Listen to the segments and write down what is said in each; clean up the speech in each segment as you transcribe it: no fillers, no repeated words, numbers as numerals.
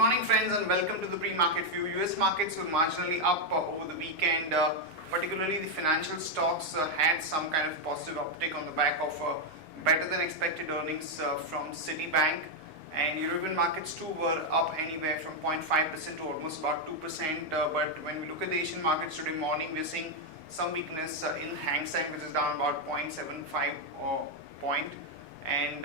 morning friends and welcome to the pre-market view. US markets were marginally up over the weekend, particularly the financial stocks had some kind of positive uptick on the back of better than expected earnings from Citibank, and European markets too were up anywhere from 0.5% to almost about 2%, but when we look at the Asian markets today morning, we're seeing some weakness in Hang Seng, which is down about 0.75 point, and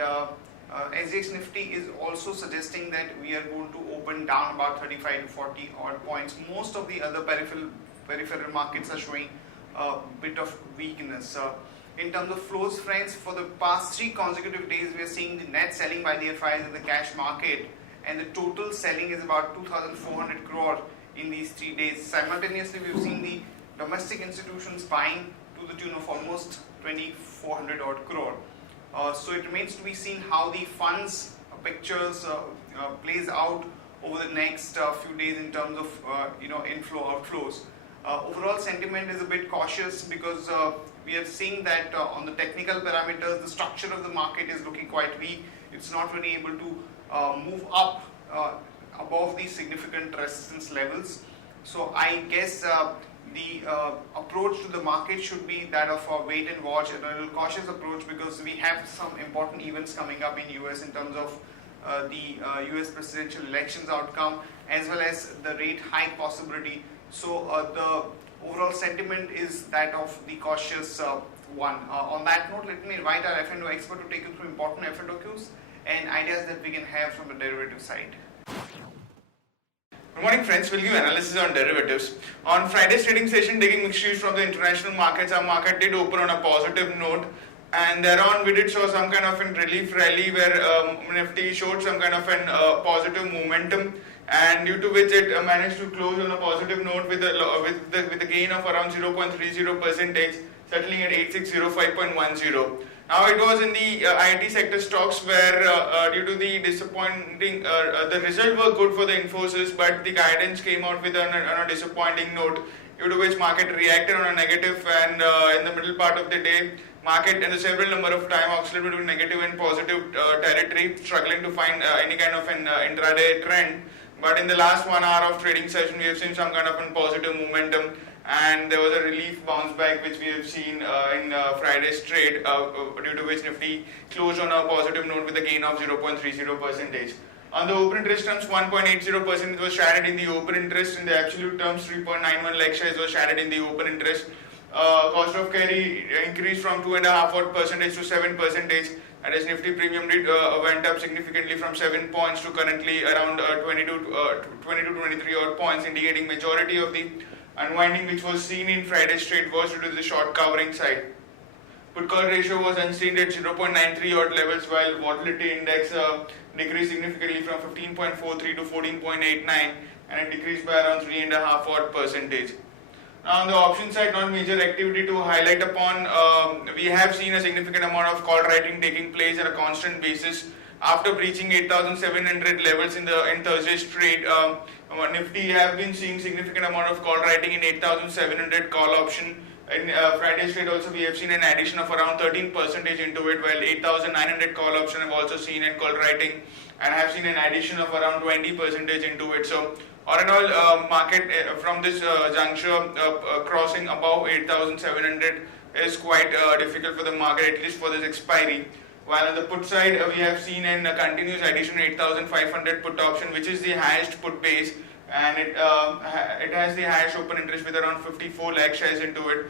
SGX Nifty is also suggesting that we are going to open down about 35 to 40 odd points. Most of the other peripheral markets are showing a bit of weakness. In terms of flows, friends, for the past 3 consecutive days, we are seeing the net selling by the FIs in the cash market, and the total selling is about 2,400 crore in these 3 days. Simultaneously, we've seen the domestic institutions buying to the tune of almost 2,400 odd crore. So it remains to be seen how the funds pictures plays out over the next few days in terms of inflow outflows. Overall sentiment is a bit cautious because we are seeing that on the technical parameters the structure of the market is looking quite weak. It's not really able to move up above the significant resistance levels. So I guess the approach to the market should be that of a wait and watch and a little cautious approach, because we have some important events coming up in US in terms of the US presidential elections outcome as well as the rate hike possibility. So the overall sentiment is that of the cautious one. On that note, let me invite our F&O expert to take you through important F&O cues and ideas that we can have from the derivative side. Good morning friends, we'll give analysis on derivatives. On Friday's trading session, taking mixed views from the international markets, our market did open on a positive note, and thereon we did show some kind of a relief rally where Nifty showed some kind of an positive momentum, and due to which it managed to close on a positive note with a gain of around 0.30%, settling at 8605.10. Now it was in the IT sector stocks where due to the disappointing, the result were good for the Infosys, but the guidance came out with on a disappointing note, due to which market reacted on a negative, and in the middle part of the day, market in a several number of time oscillated between negative and positive territory, struggling to find any kind of an intraday trend. But in the last 1 hour of trading session, we have seen some kind of a positive momentum, and there was a relief bounce back which we have seen in Friday's trade, due to which Nifty closed on a positive note with a gain of 0.30%. On the open interest terms, 1.80% was shaded in the open interest. In the absolute terms, 3.91 lakh shares was shaded in the open interest. Cost of carry increased from 2.5% to 7%. That is, Nifty premium did went up significantly from 7 points to currently around 20 to 23 odd points, indicating majority of the unwinding which was seen in Friday's trade was due to the short covering side. Put call ratio was unchanged at 0.93 odd levels, while volatility index decreased significantly from 15.43 to 14.89, and it decreased by around 3.5 odd percentage. Now on the option side, not major activity to highlight upon. We have seen a significant amount of call writing taking place on a constant basis. After breaching 8,700 levels in Thursday's trade, Nifty have been seeing significant amount of call writing in 8,700 call option. In Friday's trade also we have seen an addition of around 13% into it, while 8,900 call option have also seen a call writing and have seen an addition of around 20% into it. So all in all, market from this juncture crossing above 8,700 is quite difficult for the market, at least for this expiry. While on the put side, we have seen a continuous addition 8,500 put option, which is the highest put base, and it has the highest open interest with around 54 lakh shares into it,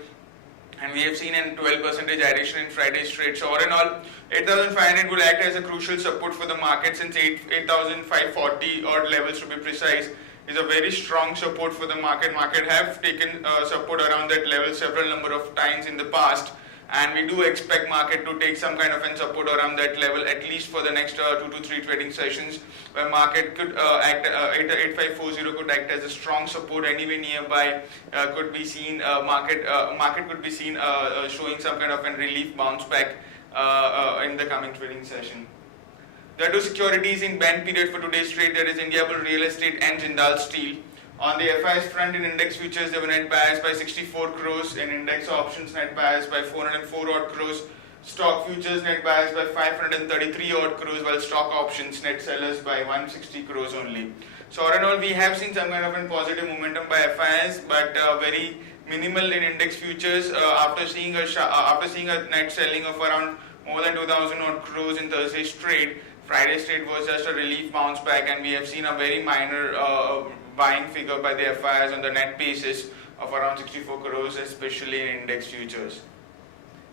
and we have seen a 12% addition in Friday's trade. So all in all, 8,500 will act as a crucial support for the market, since 8,540 odd levels to be precise is a very strong support for the market. Market have taken support around that level several number of times in the past, and we do expect market to take some kind of an support around that level, at least for the next 2 to 3 trading sessions, where market could act 8540 could act as a strong support. Anyway nearby could be seen market could be seen showing some kind of a relief bounce back in the coming trading session. There are 2 securities in ban period for today's trade, that is Indiabulls Real Estate and Jindal Steel. On the FIs front, in index futures, they were net buyers by 64 crores, in index options net buyers by 404 odd crores. Stock futures net buyers by 533 odd crores, while stock options net sellers by 160 crores only. So all in all, we have seen some kind of a positive momentum by FIs, but very minimal in index futures after seeing a net selling of around more than 2,000 odd crores in Thursday's trade. Friday's trade was just a relief bounce back, and we have seen a very minor buying figure by the FIs on the net basis of around 64 crores, especially in index futures.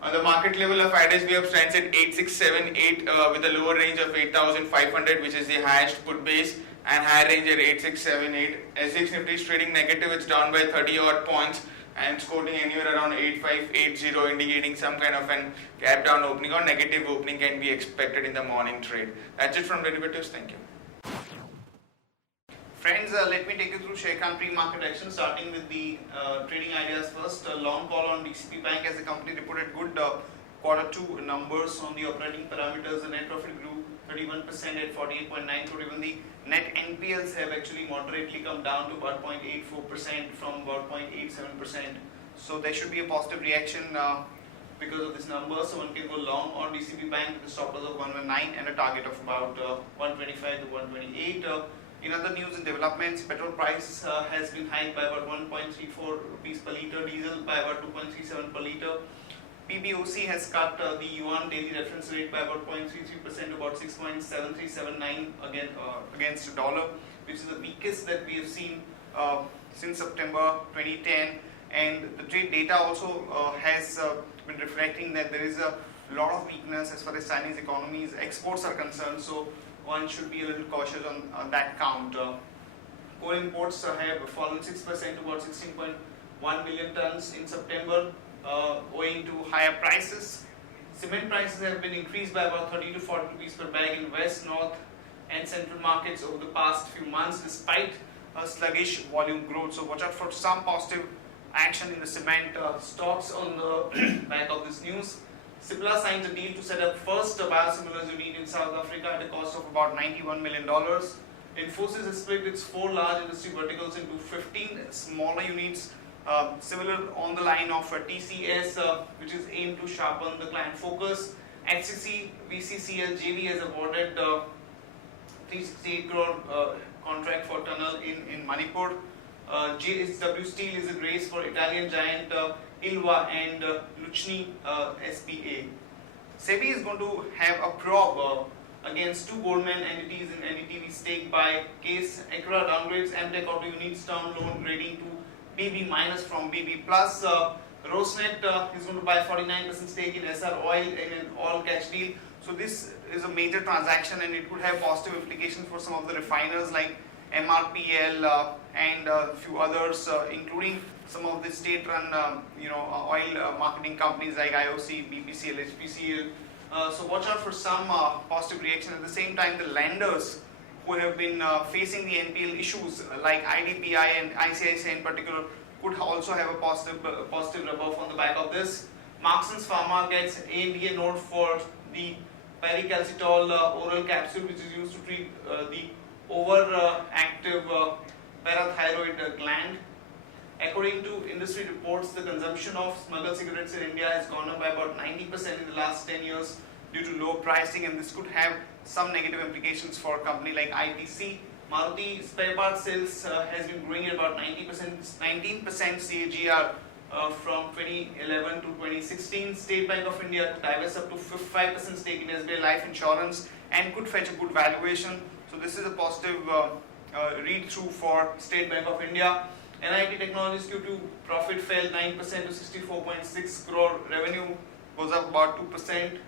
On the market level of Fridays, we have stands at 8678 with a lower range of 8500, which is the highest put base, and higher range at 8678. SGX Nifty is trading negative, it's down by 30 odd points and it's quoting anywhere around 8580, indicating some kind of an gap down opening or negative opening can be expected in the morning trade. That's it from derivatives. Thank you. Friends, let me take you through Sharekhan pre-market action, starting with the trading ideas first. A long call on DCB Bank as the company reported good Q2 numbers on the operating parameters. The net profit grew 31% at 48.9 crore. Even the net NPLs have actually moderately come down to about 0.84% from about 0.87%. So there should be a positive reaction because of this number. So one can go long on DCB Bank with a stop loss of 119 and a target of about 125 to 128. In other news and developments, petrol price has been hiked by about 1.34 rupees per litre, diesel by about 2.37 per litre. PBOC has cut the yuan daily reference rate by about 0.33% to about 6.7379 against the dollar, which is the weakest that we have seen since September 2010. And the trade data also has been reflecting that there is a lot of weakness as far as Chinese economy's exports are concerned. So one should be a little cautious on that count. Coal imports have fallen 6% to about 16.1 million tons in September, owing to higher prices. Cement prices have been increased by about 30 to 40 rupees per bag in West, North and Central markets over the past few months, despite a sluggish volume growth. So watch out for some positive action in the cement stocks on the back of this news. Cipla signs a deal to set up first biosimilars unit in South Africa at a cost of about $91 million. Infosys has split its 4 large industry verticals into 15 smaller units, similar on the line of TCS, which is aimed to sharpen the client focus. HCC VCCL JV has awarded 368 crore contract for tunnel in Manipur. JSW Steel is a race for Italian giant Ilva and Lucchini SPA. SEBI is going to have a probe against 2 Goldman entities in NDTV stake by case. Acra downgrades Amtech Auto Units term loan rating to BB minus from BB plus. Rosneft is going to buy 49% stake in SR Oil in an all-cash deal. So this is a major transaction and it could have positive implications for some of the refiners like MRPL and a few others, including some of the state-run oil marketing companies like IOC, BPCL, HPCL. So watch out for some positive reaction. At the same time, the lenders who have been facing the NPL issues like IDBI and ICICI in particular could also have a positive rub-off on the back of this. Marksans Pharma gets ANDA note for the pericalcitol oral capsule, which is used to treat the overactive parathyroid gland. According to industry reports, the consumption of smuggled cigarettes in India has gone up by about 90% in the last 10 years due to low pricing, and this could have some negative implications for a company like ITC. Maruti spare parts sales has been growing at about 19% CAGR from 2011 to 2016. State Bank of India divests up to 5% stake in SBI Life Insurance and could fetch a good valuation. So this is a positive read-through for State Bank of India. NIT Technologies Q2 profit fell 9% to 64.6 crore. Revenue goes up about 2%.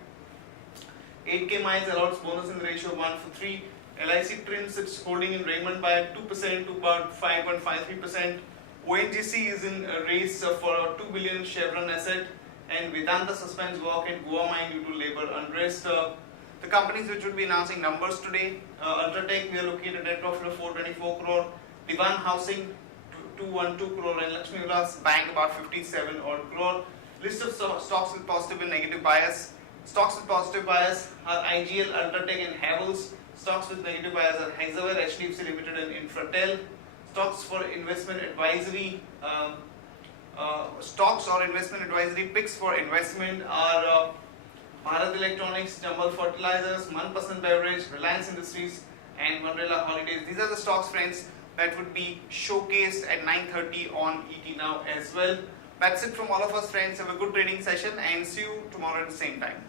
8K Miles allows bonus in the ratio of 1:3. LIC trims its holding in Raymond by 2% to about 5.53%. ONGC is in a race for a 2 billion Chevron asset, and Vedanta suspends work at Goa mine due to labor unrest. The companies which will be announcing numbers today: Ultratech, we are looking at a net profit of 424 crore. Divan Housing 212 crore, and Lakshmi Vilas Bank about 57 odd crore. List of stocks with positive and negative bias. Stocks with positive bias are IGL, Ultratech and Havells. Stocks with negative bias are Hexaware, HDFC Limited and Infratel. Stocks for investment advisory, stocks or investment advisory picks for investment are Bharat Electronics, Jambal Fertilizers, Manpasand Beverage, Reliance Industries, and Vanrela Holidays. These are the stocks, friends, that would be showcased at 9:30 on ET Now as well. That's it from all of us, friends. Have a good trading session and see you tomorrow at the same time.